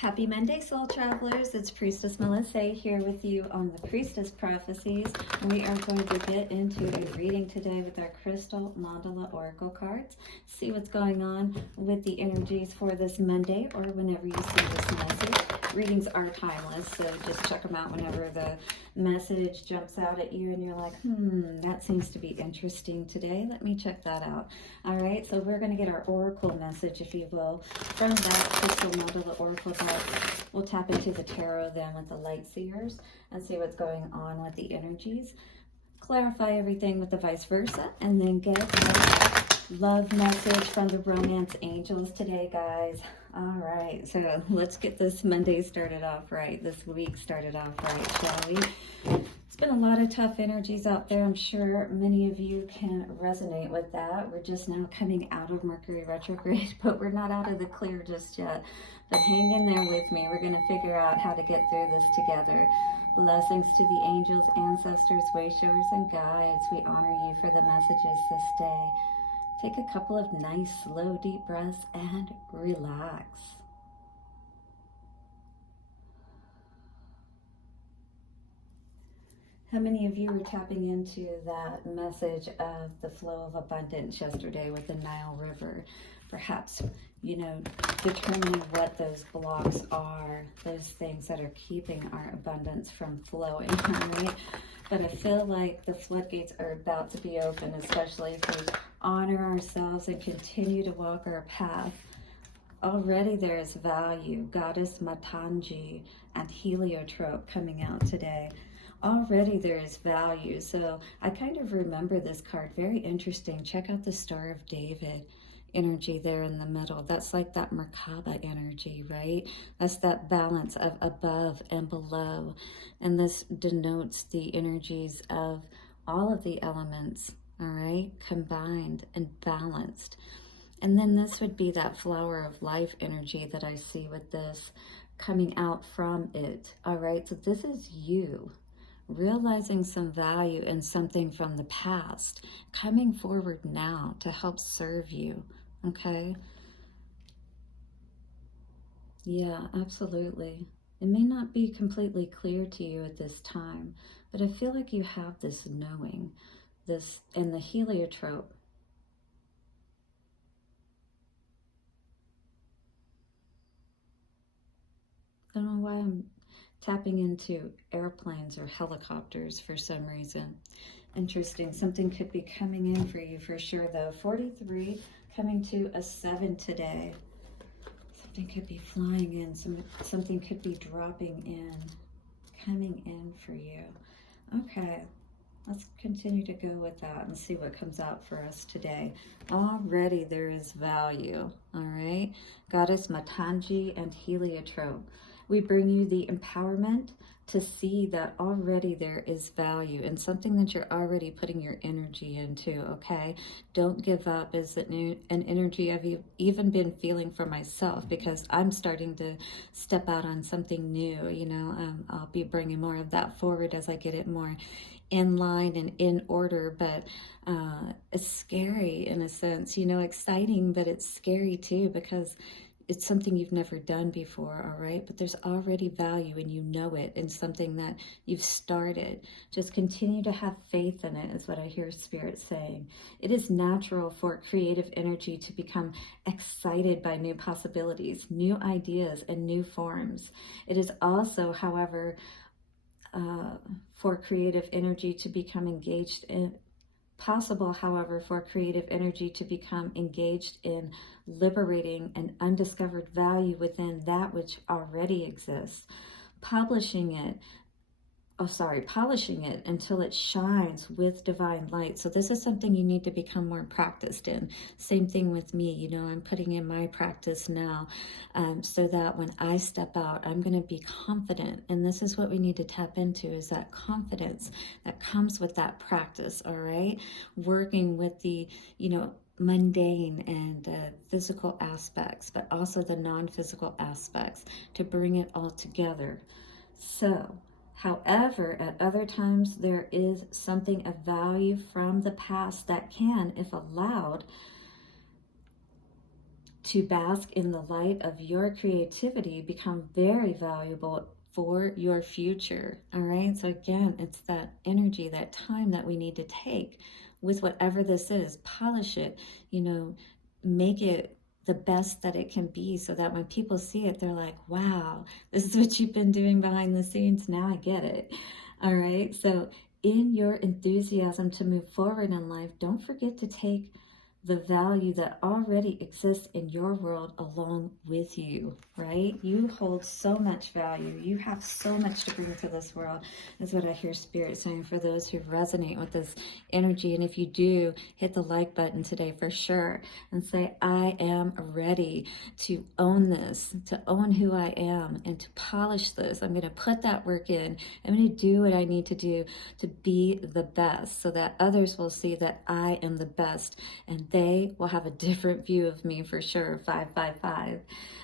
Happy Monday, soul travelers. It's Priestess Melissae here with you on the Priestess Prophecies. We are going to get into a reading today with our crystal Mandala Oracle cards. See what's going on with the energies for this Monday or whenever you see this message. Readings are timeless, so just check them out whenever the message jumps out at you and you're like, that seems to be interesting today. Let me check that out. All right, so we're going to get our oracle message, if you will, from that crystal Mandala Oracle deck. We'll tap into the tarot then with the light seers and see what's going on with the energies. Clarify everything with the vice versa, and then get a love message from the romance angels today, guys. All right, so let's get this Monday started off right, this week started off right, shall we? It's been a lot of tough energies out there. I'm sure many of you can resonate with that. We're just now coming out of Mercury retrograde, but we're not out of the clear just yet. But hang in there with me. We're going to figure out how to get through this together. Blessings to the angels, ancestors, way-showers, and guides. We honor you for the messages this day. Take a couple of nice, slow, deep breaths and relax. How many of you were tapping into that message of the flow of abundance yesterday with the Nile River? Perhaps, determining what those blocks are, those things that are keeping our abundance from flowing, right? But I feel like the floodgates are about to be open, especially if we honor ourselves and continue to walk our path. Already there is value. Goddess Matangi and Heliotrope coming out today. Already there is value. So I kind of remember this card. Very interesting. Check out the Star of David energy there in the middle. That's like that Merkaba energy, right? That's that balance of above and below. And this denotes the energies of all of the elements, all right, combined and balanced. And then this would be that flower of life energy that I see with this coming out from it, all right? So this is you realizing some value in something from the past, coming forward now to help serve you, okay? Yeah, absolutely. It may not be completely clear to you at this time, but I feel like you have this knowing, this, and the heliotrope. I don't know why I'm tapping into airplanes or helicopters for some reason. Interesting. Something could be coming in for you for sure, though. 43 coming to a 7 today. Something could be flying in. Something could be dropping in, coming in for you. Okay. Let's continue to go with that and see what comes out for us today. Already there is value, all right? Goddess Matangi and Heliotrope. We bring you the empowerment to see that already there is value in something that you're already putting your energy into, okay? Don't give up is an energy I've even been feeling for myself, because I'm starting to step out on something new, I'll be bringing more of that forward as I get it more in line and in order, but it's scary in a sense, exciting, but it's scary too, because it's something you've never done before, all right? But there's already value and you know it in something that you've started. Just continue to have faith in it is what I hear Spirit saying. It is natural for creative energy to become excited by new possibilities, new ideas, and new forms. It is also, however, for creative energy to become engaged in possible, however, for creative energy to become engaged in liberating an undiscovered value within that which already exists, polishing it until it shines with divine light. So this is something you need to become more practiced in. Same thing with me, I'm putting in my practice now, so that when I step out, I'm going to be confident. And this is what we need to tap into, is that confidence that comes with that practice, all right? Working with the, mundane and physical aspects, but also the non-physical aspects to bring it all together. So, however, at other times, there is something of value from the past that can, if allowed, to bask in the light of your creativity become very valuable for your future. All right. So again, it's that energy, that time that we need to take with whatever this is, polish it, make it the best that it can be, so that when people see it, they're like, wow, this is what you've been doing behind the scenes. Now I get it. All right. So in your enthusiasm to move forward in life, don't forget to take the value that already exists in your world along with you, right? You hold so much value. You have so much to bring to this world, is what I hear Spirit saying for those who resonate with this energy. And if you do, hit the like button today for sure and say, I am ready to own this, to own who I am, and to polish this. I'm going to put that work in. I'm going to do what I need to do to be the best, so that others will see that I am the best, and they will have a different view of me for sure. 555.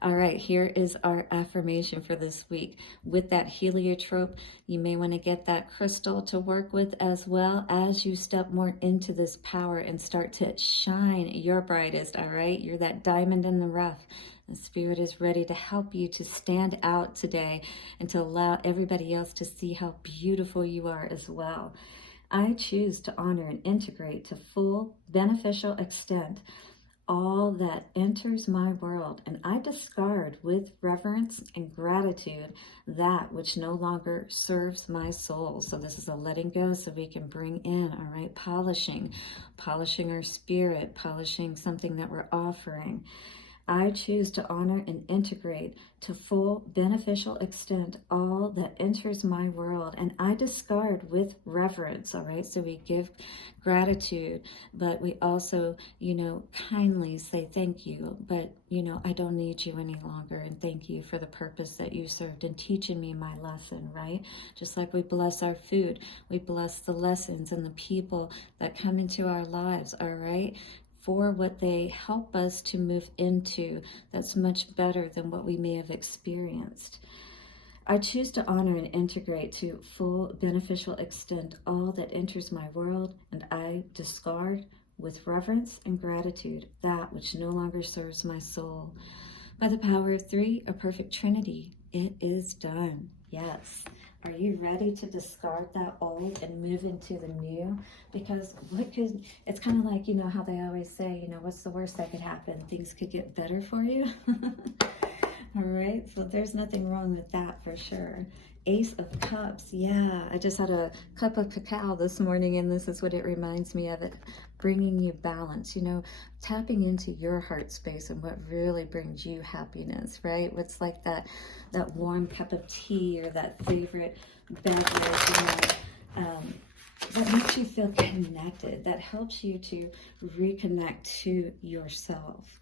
All right, here is our affirmation for this week. With that heliotrope, you may want to get that crystal to work with as well as you step more into this power and start to shine your brightest. All right, you're that diamond in the rough. The Spirit is ready to help you to stand out today and to allow everybody else to see how beautiful you are as well. I choose to honor and integrate to full beneficial extent all that enters my world, and I discard with reverence and gratitude that which no longer serves my soul. So this is a letting go, so we can bring in, all right, polishing our spirit, polishing something that we're offering. I choose to honor and integrate to full beneficial extent all that enters my world, and I discard with reverence. All right, so we give gratitude, but we also, kindly say thank you, but I don't need you any longer, and thank you for the purpose that you served in teaching me my lesson, right? Just like we bless our food, we bless the lessons and the people that come into our lives, all right? For what they help us to move into that's much better than what we may have experienced. I choose to honor and integrate to full beneficial extent all that enters my world, and I discard with reverence and gratitude that which no longer serves my soul. By the power of 3, a perfect Trinity, it is done. Yes. Are you ready to discard that old and move into the new? Because it's kind of like, how they always say, what's the worst that could happen? Things could get better for you. All right, so there's nothing wrong with that for sure. Ace of Cups, yeah, I just had a cup of cacao this morning, and this is what it reminds me of, it bringing you balance, tapping into your heart space and what really brings you happiness, right? What's like that warm cup of tea or that favorite beverage, that makes you feel connected, that helps you to reconnect to yourself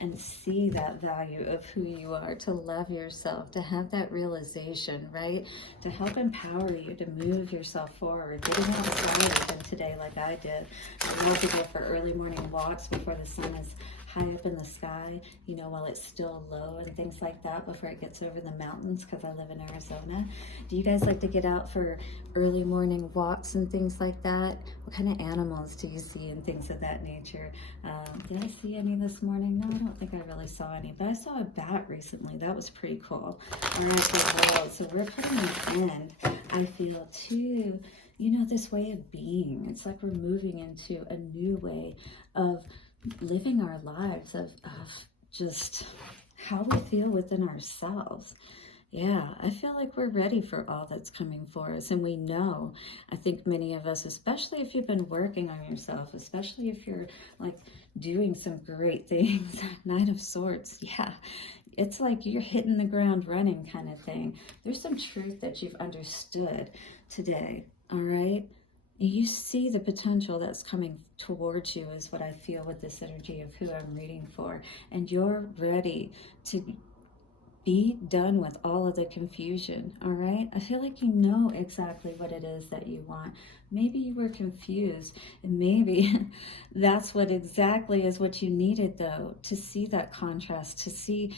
and see that value of who you are, to love yourself, to have that realization, right? To help empower you to move yourself forward, getting outside today like I did. I love to go for early morning walks before the sun is high up in the sky, while it's still low and things like that, before it gets over the mountains, because I live in Arizona. Do you guys like to get out for early morning walks and things like that? What kind of animals do you see and things of that nature? Did I see any this morning? No, I don't think I really saw any, but I saw a bat recently. That was pretty cool. All right, so we're putting an end, I feel, to this way of being. It's like we're moving into a new way of living our lives, of just how we feel within ourselves. Yeah, I feel like we're ready for all that's coming for us. And we know, I think many of us, especially if you've been working on yourself, especially if you're like doing some great things, Knight of Swords, yeah, it's like you're hitting the ground running kind of thing. There's some truth that you've understood today, all right? You see the potential that's coming towards you, is what I feel with this energy of who I'm reading for. And you're ready to be done with all of the confusion, all right? I feel like you know exactly what it is that you want. Maybe you were confused, and maybe that's what exactly is what you needed, though, to see that contrast, to see,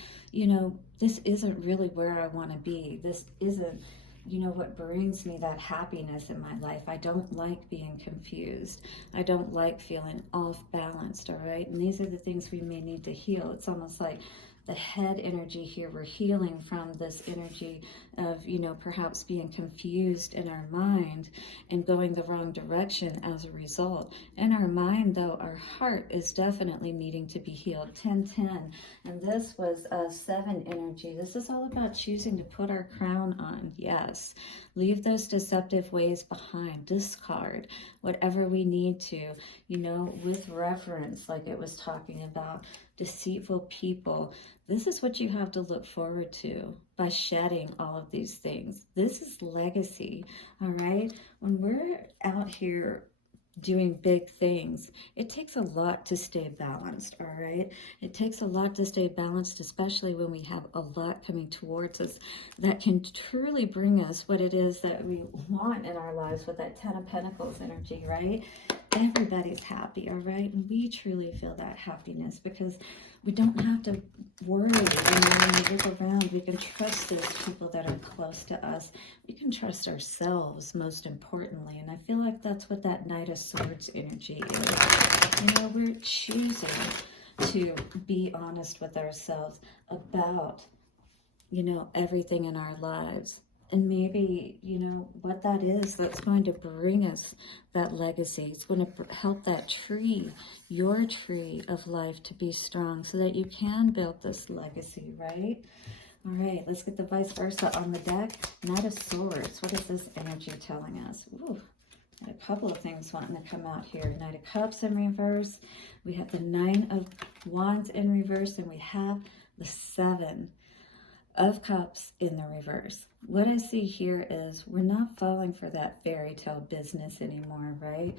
this isn't really where I want to be. This isn't you know, what brings me that happiness in my life. I don't like being confused. I don't like feeling off balanced, all right? And these are the things we may need to heal. It's almost like the head energy here. We're healing from this energy of, you know, perhaps being confused in our mind and going the wrong direction as a result. In our mind, though, our heart is definitely needing to be healed. 10-10. And this was a 7 energy. This is all about choosing to put our crown on. Yes. Leave those deceptive ways behind. Discard whatever we need to, you know, with reverence, like it was talking about. Deceitful people. This is what you have to look forward to by shedding all of these things. This is legacy, all right? When we're out here doing big things, it takes a lot to stay balanced, all right? It takes a lot to stay balanced, especially when we have a lot coming towards us that can truly bring us what it is that we want in our lives with that 10 of Pentacles energy, right? Everybody's happy, all right? And we truly feel that happiness because we don't have to worry. You know, when we look around, we can trust those people that are close to us. We can trust ourselves, most importantly. And I feel like that's what that Knight of Swords energy is. You know, we're choosing to be honest with ourselves about, you know, everything in our lives. And maybe, you know, what that is that's going to bring us that legacy. It's going to help that tree, your tree of life, to be strong so that you can build this legacy, right? All right, let's get the vice versa on the deck. Knight of Swords. What is this energy telling us? Ooh, a couple of things wanting to come out here. Knight of Cups in reverse. We have the 9 of Wands in reverse, and we have the 7 of Cups in the reverse. What I see here is we're not falling for that fairy tale business anymore, right?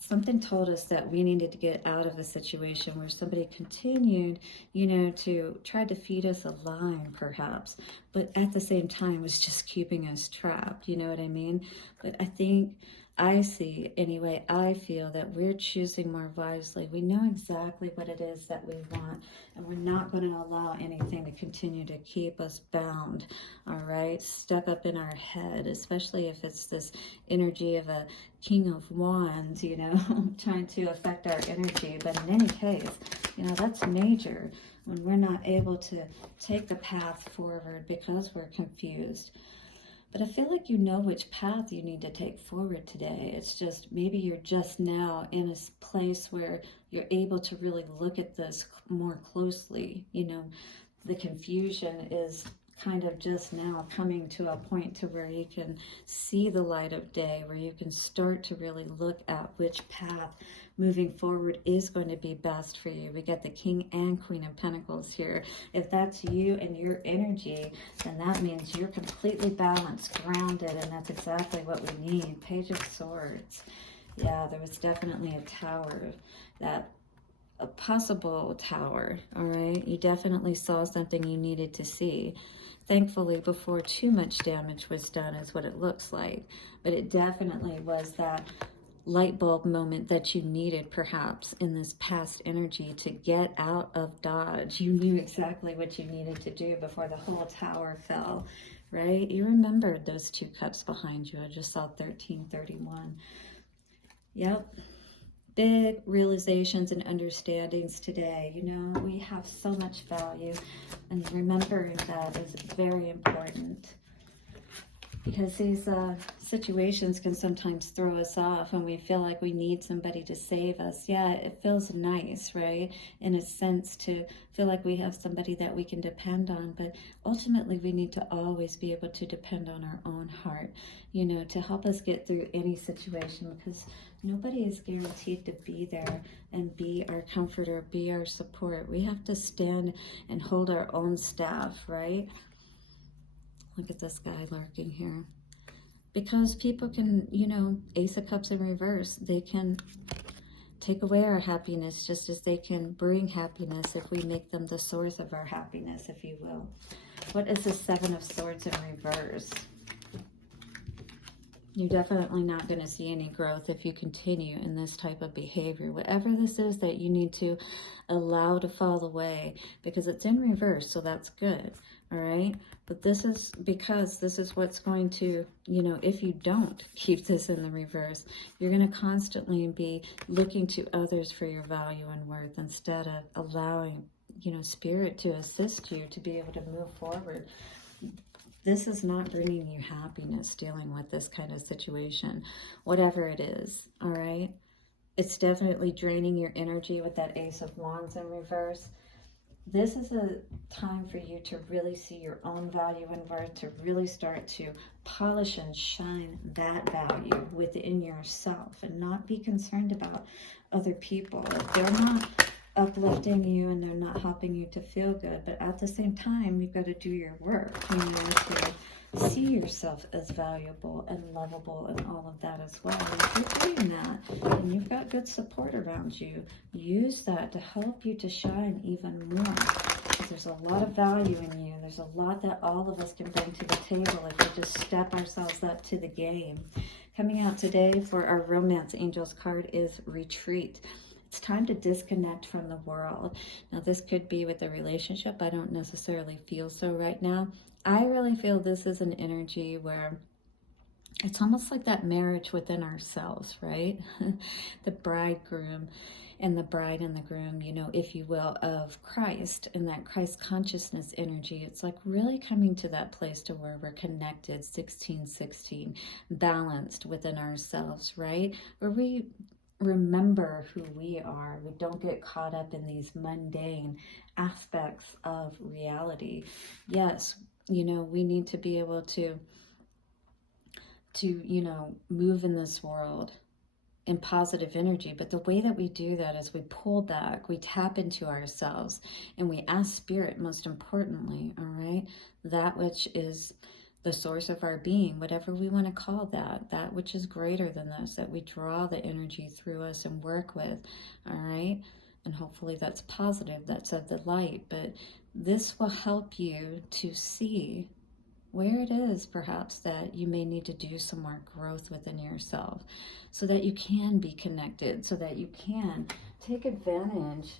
Something told us that we needed to get out of a situation where somebody continued, you know, to try to feed us a line, perhaps, but at the same time was just keeping us trapped, you know what I mean? But I think I see, anyway, I feel that we're choosing more wisely. We know exactly what it is that we want, and we're not going to allow anything to continue to keep us bound, all right? Stuck up in our head, especially if it's this energy of a King of Wands, you know, trying to affect our energy. But in any case, you know, that's major when we're not able to take the path forward because we're confused. But I feel like you know which path you need to take forward today. It's just maybe you're just now in a place where you're able to really look at this more closely. You know, the confusion is kind of just now coming to a point to where you can see the light of day, where you can start to really look at which path moving forward is going to be best for you. We get the King and Queen of Pentacles here. If that's you and your energy, then that means you're completely balanced, grounded, and that's exactly what we need. Page of Swords. Yeah, there was definitely a tower, a possible tower, all right? You definitely saw something you needed to see. Thankfully, before too much damage was done is what it looks like. But it definitely was that light bulb moment that you needed, perhaps, in this past energy to get out of Dodge. You knew exactly what you needed to do before the whole tower fell, right? You remembered those 2 cups behind you. I just saw 1331. Yep. Big realizations and understandings today. You know, we have so much value, and remembering that is very important, because these situations can sometimes throw us off and we feel like we need somebody to save us. Yeah, it feels nice, right? In a sense, to feel like we have somebody that we can depend on, but ultimately we need to always be able to depend on our own heart, you know, to help us get through any situation, because nobody is guaranteed to be there and be our comforter, be our support. We have to stand and hold our own staff, right? Look at this guy lurking here. Because people can, you know, Ace of Cups in reverse, they can take away our happiness just as they can bring happiness if we make them the source of our happiness, if you will. What is the 7 of Swords in reverse? You're definitely not going to see any growth if you continue in this type of behavior. Whatever this is that you need to allow to fall away, because it's in reverse, so that's good. all right? But this is because this is what's going to, you know, if you don't keep this in the reverse, you're going to constantly be looking to others for your value and worth instead of allowing, you know, Spirit to assist you to be able to move forward. This is not bringing you happiness dealing with this kind of situation, whatever it is, all right? It's definitely draining your energy with that Ace of Wands in reverse. This is a time for you to really see your own value and worth, to really start to polish and shine that value within yourself and not be concerned about other people. They're not uplifting you and they're not helping you to feel good, but at the same time, you've got to do your work, you know, to see yourself as valuable and lovable and all of that as well. And if you're doing that and you've got good support around you, use that to help you to shine even more. Because there's a lot of value in you. There's a lot that all of us can bring to the table if we just step ourselves up to the game. Coming out today for our Romance Angels card is Retreat. It's time to disconnect from the world. Now, this could be with a relationship. I don't necessarily feel so right now. I really feel this is an energy where it's almost like that marriage within ourselves, right? The bridegroom and the bride and the groom, you know, if you will, of Christ and that Christ consciousness energy. It's like really coming to that place to where we're connected, 1616, balanced within ourselves, right? Where we remember who we are. We don't get caught up in these mundane aspects of reality. Yes, you know, we need to be able to you know, move in this world in positive energy. But the way that we do that is we pull back, we tap into ourselves, and we ask Spirit, most importantly, all right, that which is the source of our being, whatever we want to call that, that which is greater than us, that we draw the energy through us and work with, all right? And hopefully that's positive, that's of the light. But this will help you to see where it is perhaps that you may need to do some more growth within yourself so that you can be connected, so that you can take advantage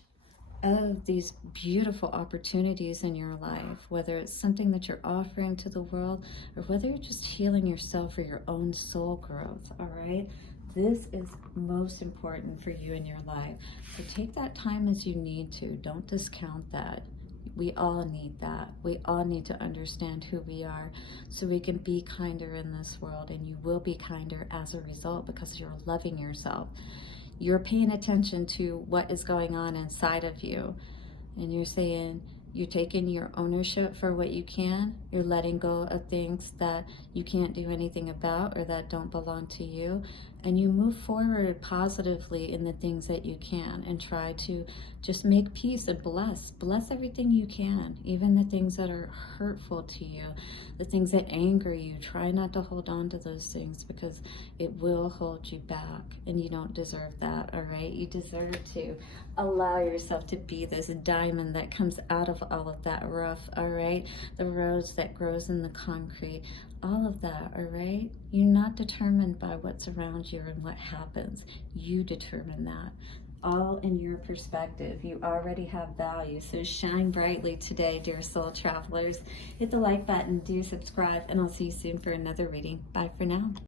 of these beautiful opportunities in your life, whether it's something that you're offering to the world or whether you're just healing yourself for your own soul growth, all right? This is most important for you in your life. So take that time as you need to. Don't discount that. We all need that. We all need to understand who we are so we can be kinder in this world, and you will be kinder as a result because you're loving yourself. You're paying attention to what is going on inside of you, and you're saying, you're taking your ownership for what you can. You're letting go of things that you can't do anything about or that don't belong to you. And you move forward positively in the things that you can and try to just make peace and bless everything you can, even the things that are hurtful to you, the things that anger you. Try not to hold on to those things because it will hold you back, and you don't deserve that, all right? You deserve to allow yourself to be this diamond that comes out of all of that rough, all right? The rose that grows in the concrete, all of that, all right? You're not determined by what's around you and what happens. You determine that. All in your perspective. You already have value. So shine brightly today, dear soul travelers. Hit the like button, do subscribe, and I'll see you soon for another reading. Bye for now.